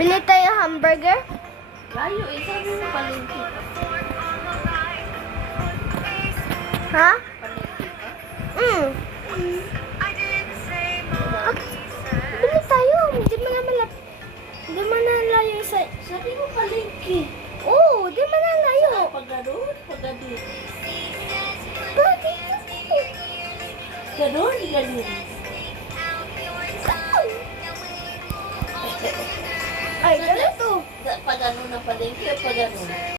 Bili tayo hamburger? Layo eh, sabi mo palengke. Ha? Palengke ka? Bili tayo. Hindi mo na layo sa... Sabi mo palengke. Oo, di mo na layo. Paganoon, paganoon. Bakit? Ganon, ganon.